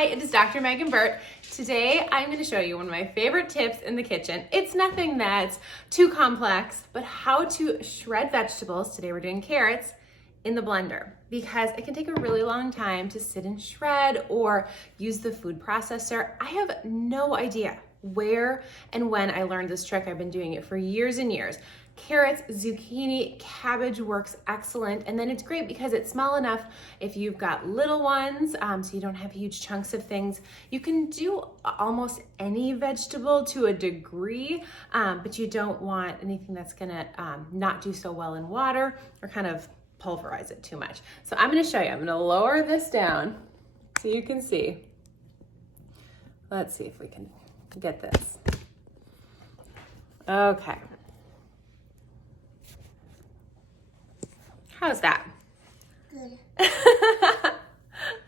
Hi, it is Dr. Megan Burt. Today I'm going to show you one of my favorite tips in the kitchen. It's nothing that's too complex, but how to shred vegetables. Today we're doing carrots in the blender because it can take a really long time to sit and shred or use the food processor. I have no idea where and when I learned this trick. I've been doing it for years and years. Carrots, zucchini, cabbage works excellent. And then it's great because it's small enough if you've got little ones, so you don't have huge chunks of things. You can do almost any vegetable to a degree, but you don't want anything that's gonna not do so well in water or kind of pulverize it too much. So I'm gonna show you. I'm gonna lower this down so you can see. Let's see if we can get this. Okay. How's that? Good.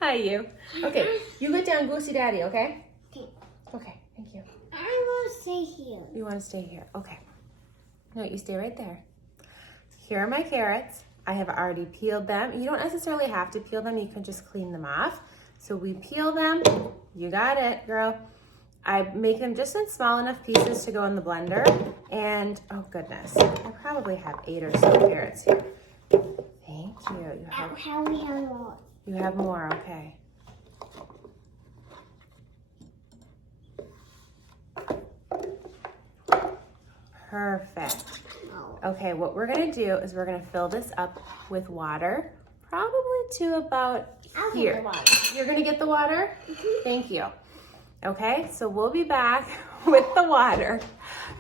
Hi, you. Okay, you get down, go see Daddy, okay? Okay. Okay, thank you. I want to stay here. You want to stay here? Okay. No, you stay right there. Here are my carrots. I have already peeled them. You don't necessarily have to peel them. You can just clean them off. So we peel them. You got it, girl. I make them just in small enough pieces to go in the blender. And, oh goodness, I probably have 8 or so carrots here. Thank you. How we have more? You have more, okay. Perfect. Okay, what we're gonna do is we're gonna fill this up with water, probably to about here. I'll get the water. You're gonna get the water? Thank you. Okay, so we'll be back with the water.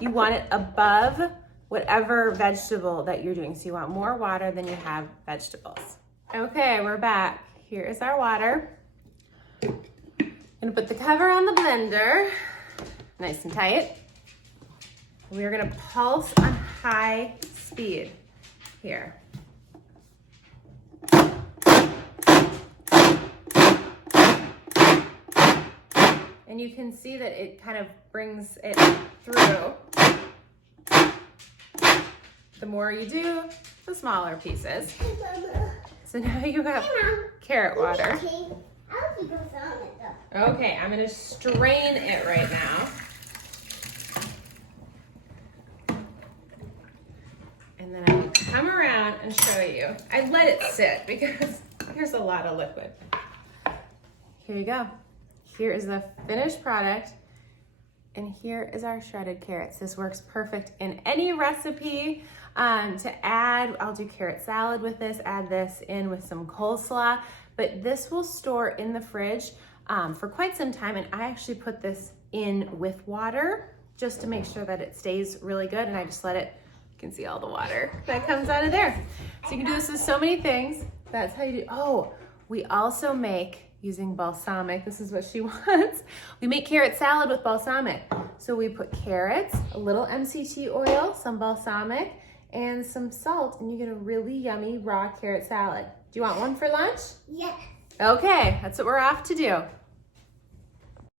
You want it above whatever vegetable that you're doing. So you want more water than you have vegetables. Okay, we're back. Here is our water. I'm gonna put the cover on the blender, nice and tight. We're gonna pulse on high speed here. And you can see that it kind of brings it through. The more you do, the smaller pieces. So now you have carrot water. Okay, I'm gonna strain it right now. And then I will come around and show you. I let it sit because here's a lot of liquid. Here you go. Here is the finished product. And here is our shredded carrots. This works perfect in any recipe. To add, I'll do carrot salad with this, add this in with some coleslaw, but this will store in the fridge for quite some time. And I actually put this in with water just to make sure that it stays really good. And I just let it, you can see all the water that comes out of there. So you can do this with so many things. That's how you do. Oh, we also make, using balsamic, this is what she wants. We make carrot salad with balsamic. So we put carrots, a little MCT oil, some balsamic, and some salt, and you get a really yummy raw carrot salad. Do you want one for lunch? Yes. Okay, that's what we're off to do.